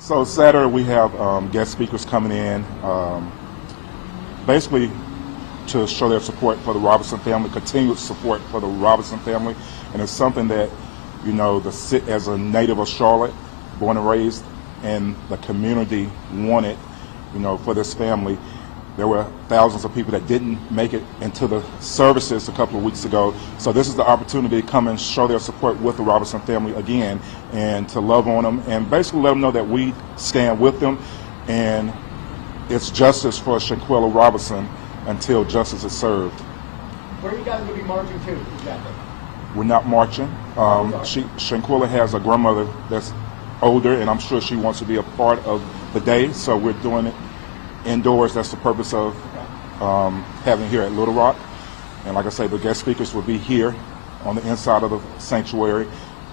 So Saturday we have guest speakers coming in, basically to show their support for the Robinson family, continued support for the Robinson family, and it's something that, you know, as a native of Charlotte, born and raised, and the community wanted, you know, for this family. There were thousands of people that didn't make it into the services a couple of weeks ago. So this is the opportunity to come and show their support with the Robinson family again and to love on them and basically let them know that we stand with them. And it's justice for Shanquella Robinson until justice is served. Where are you guys going to be marching to exactly? We're not marching. Shanquella has a grandmother that's older, and I'm sure she wants to be a part of the day, so we're doing it indoors. That's the purpose of having it here at Little Rock. And like I say, the guest speakers will be here on the inside of the sanctuary,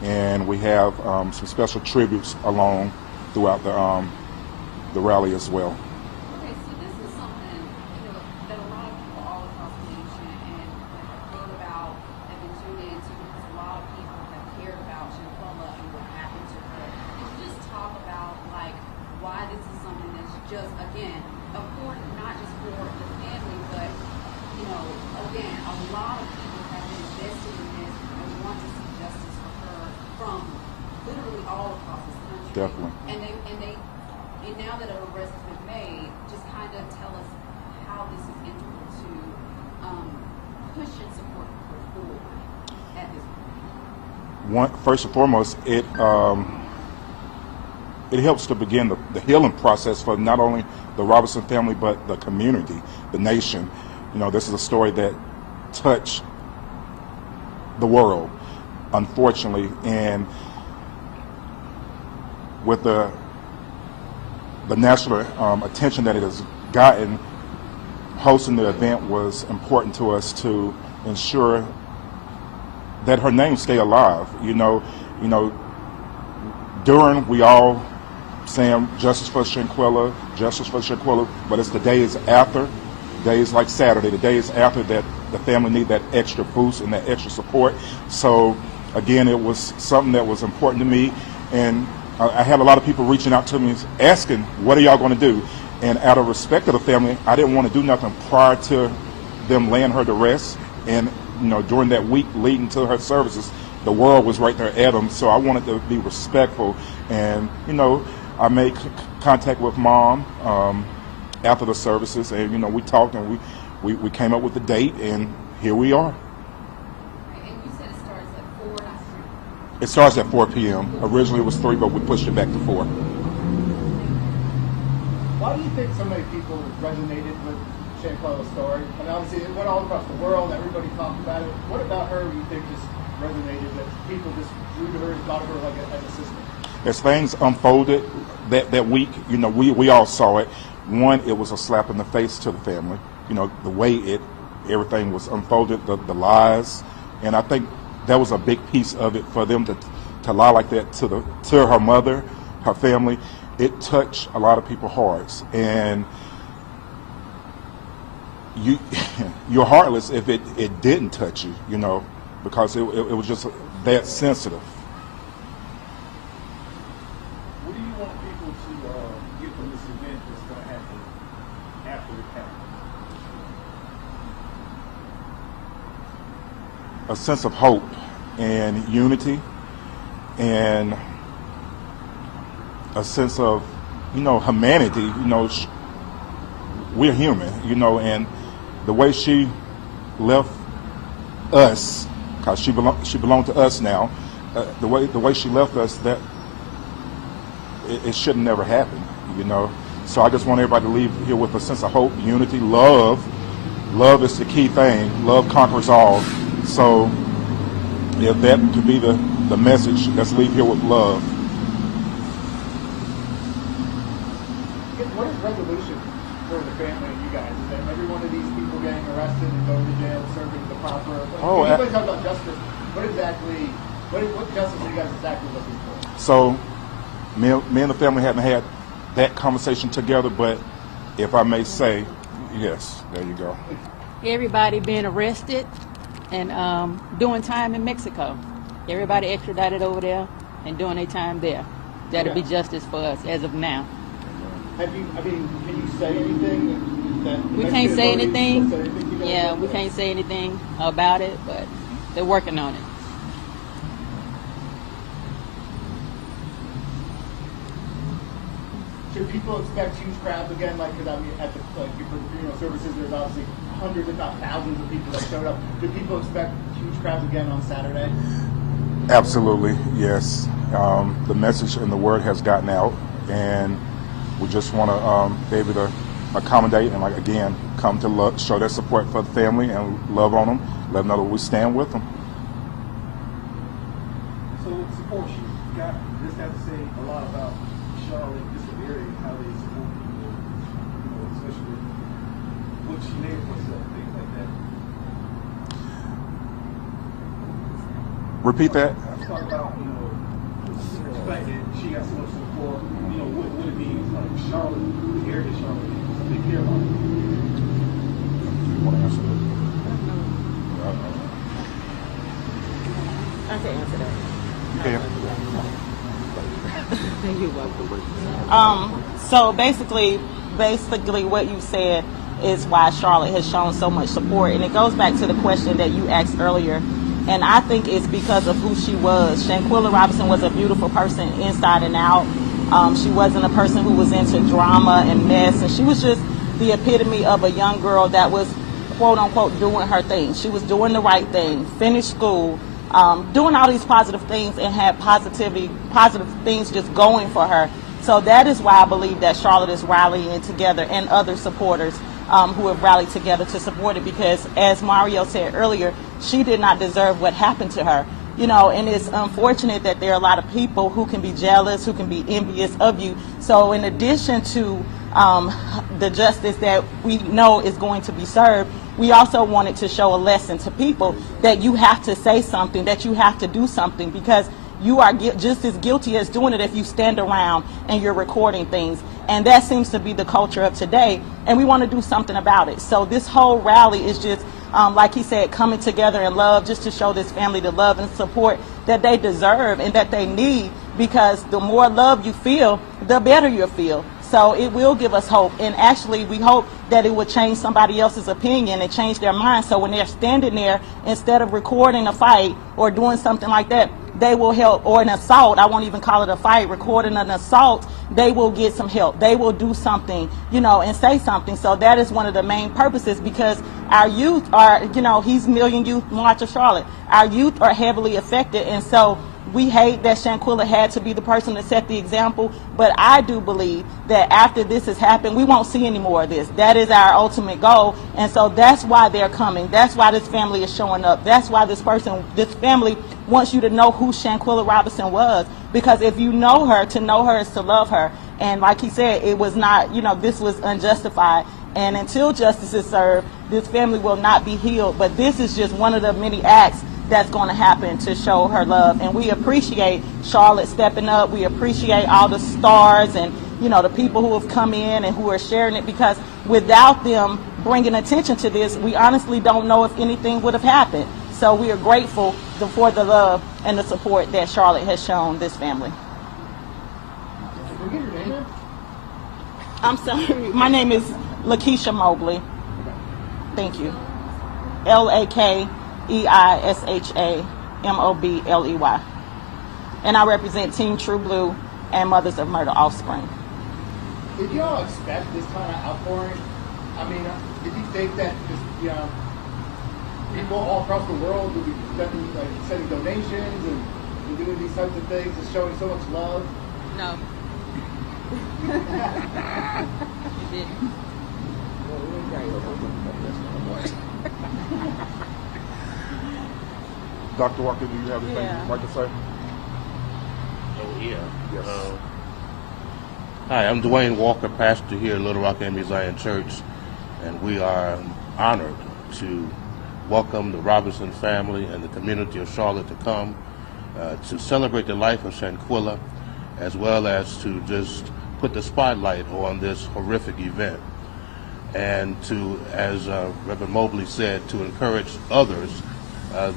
and we have some special tributes along throughout the rally as well. Okay, so this is something, you know, that a lot of people all across the nation and have thought about, have been tuned into, because a lot of people have cared about Shanquella and what happened to her. Could you just talk about, like, why this is something that's just, again, important, not just for the family, but, you know, again, a lot of people have been invested in this and want to see justice for her from literally all across this country. Definitely. And now that an arrest has been made, just kind of tell us how this is integral to pushing support forward at this point. First and foremost, it helps to begin the healing process for not only the Robinson family, but the community, the nation. You know, this is a story that touched the world, unfortunately, and with the national attention that it has gotten, hosting the event was important to us to ensure that her name stay alive. You know, during we all saying justice for Shanquella, but it's the days after, days like Saturday, the days after that the family need that extra boost and that extra support. So again, it was something that was important to me, and I have a lot of people reaching out to me asking, what are y'all going to do? And out of respect to the family, I didn't want to do nothing prior to them laying her to rest. And you know, during that week leading to her services, the world was right there at them. So I wanted to be respectful. And you know, I made contact with Mom after the services, and you know, we talked and we came up with the date, and here we are. It starts at 4 p.m. Originally it was 3, but we pushed it back to 4. Why do you think so many people resonated with Shanquella's story? I mean, obviously it went all across the world, everybody talked about it. What about her do you think just resonated, that people just drew to her and thought of her like as a sister? As things unfolded that week, you know, we all saw it. One, it was a slap in the face to the family. You know, the way everything was unfolded, the lies, and I think that was a big piece of it for them to lie like that to her mother, her family. It touched a lot of people's hearts, and you're heartless if it didn't touch you, you know, because it was just that sensitive. What do you want people to get from this event that's going to happen after the count? A sense of hope and unity, and a sense of, you know, humanity. You know, we're human, you know, and the way she left us, because she belonged to us now, the way she left us, that it should never happen, you know. So I just want everybody to leave here with a sense of hope, unity, love. Love is the key thing. Love conquers all. So if that could be the message, let's leave here with love. What is resolution for the family and you guys? Is that every one of these people getting arrested and going to jail, serving the proper? Everybody talks about justice. What justice are you guys exactly looking for? So me and the family haven't had that conversation together, but if I may say, yes, there you go. Everybody being arrested and doing time in Mexico. Everybody extradited over there and doing their time there. that'll be Yeah. justice for us as of now. Have you? I mean, can you say anything? That the We Mexican can't say authorities anything. don't say anything to you guys Yeah, about we that? can't say anything about it, but they're working on it. Should people expect huge crowds again? Like, because I mean, at the for the funeral services, there's obviously hundreds, if not thousands, of people that showed up. Do people expect huge crowds again on Saturday? Absolutely, yes. The message and the word has gotten out, and we just want to be able to accommodate and, like, again, come to love, show their support for the family and love on them, let them know that we stand with them. So with support, she got just have to say a lot about Charlotte disappearing, how they support people, you know, especially what she named herself, things like that. Repeat that. Let's talk about, you know, the fact that she got so much support, you know, what it means, like Charlotte, the area of Charlotte, they care about it. You want to answer that? I can answer that. You can. You're welcome. So basically what you said is why Charlotte has shown so much support, and it goes back to the question that you asked earlier. And I think it's because of who she was. Shanquella Robinson was a beautiful person inside and out. She wasn't a person who was into drama and mess, and she was just the epitome of a young girl that was, quote unquote, doing her thing. She was doing the right thing, finished school, doing all these positive things, and had positive things just going for her. So that is why I believe that Charlotte is rallying together, and other supporters who have rallied together to support it, because as Mario said earlier, she did not deserve what happened to her. You know, and it's unfortunate that there are a lot of people who can be jealous, who can be envious of you. So in addition to the justice that we know is going to be served, we also wanted to show a lesson to people that you have to say something, that you have to do something, because you are just as guilty as doing it if you stand around and you're recording things. And that seems to be the culture of today, and we want to do something about it. So this whole rally is just, like he said, coming together in love, just to show this family the love and support that they deserve and that they need, because the more love you feel, the better you'll feel. So it will give us hope, and actually we hope that it will change somebody else's opinion and change their mind, so when they're standing there, instead of recording a fight or doing something like that, they will help, or an assault, I won't even call it a fight, recording an assault, they will get some help. They will do something, you know, and say something. So that is one of the main purposes, because our youth are, you know, he's Million Youth March of Charlotte. Our youth are heavily affected, and so we hate that Shanquella had to be the person to set the example, but I do believe that after this has happened, we won't see any more of this. That is our ultimate goal, and so that's why they're coming. That's why this family is showing up. That's why this family wants you to know who Shanquella Robinson was, because if you know her, to know her is to love her. And like he said, it was not, you know, this was unjustified. And until justice is served, this family will not be healed. But this is just one of the many acts that's going to happen to show her love. And we appreciate Charlotte stepping up. We appreciate all the stars and, you know, the people who have come in and who are sharing it, because without them bringing attention to this, we honestly don't know if anything would have happened. So we are grateful for the love and the support that Charlotte has shown this family. Can we get your name in? I'm sorry, my name is Lakeisha Mobley. Thank you. LAKEISHAMOBLEY. And I represent Team True Blue and Mothers of Murder Offspring. Did you all expect this kind of outpouring? I mean, did you think that just, you know, people all across the world would be sending donations and doing these types of things and showing so much love? No. You didn't. Dr. Walker, do you have anything you'd like to say? Oh, yeah. Yes. Hi, I'm Dwayne Walker, pastor here at Little Rock Amy Zion Church, and we are honored to welcome the Robinson family and the community of Charlotte to come to celebrate the life of Shanquella, as well as to just put the spotlight on this horrific event, and to, as Reverend Mobley said, to encourage others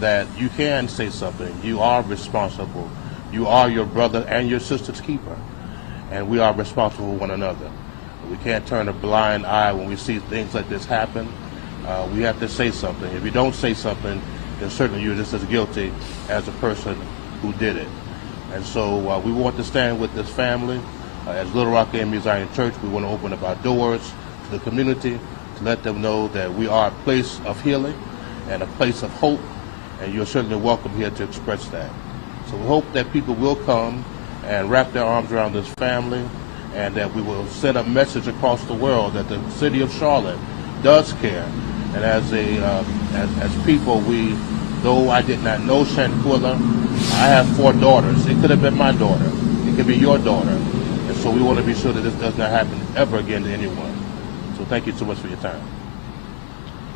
that you can say something. You are responsible You are your brother and your sister's keeper, and we are responsible for one another. We can't turn a blind eye when we see things like this happen. We have to say something. If you don't say something, then certainly you're just as guilty as the person who did it. And so we want to stand with this family. As Little Rock AME Zion Church, we want to open up our doors to the community to let them know that we are a place of healing and a place of hope, and you're certainly welcome here to express that. So we hope that people will come and wrap their arms around this family, and that we will send a message across the world that the city of Charlotte does care. And as people, though I did not know Shanquella, I have 4 daughters. It could have been my daughter. It could be your daughter. And so we want to be sure that this does not happen ever again to anyone. So thank you so much for your time.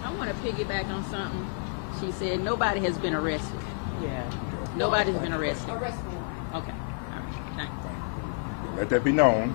I want to piggyback on something. She said nobody has been arrested. Yeah. Nobody's been arrested. Arrest warrant. Okay. All right. Thanks. Let that be known.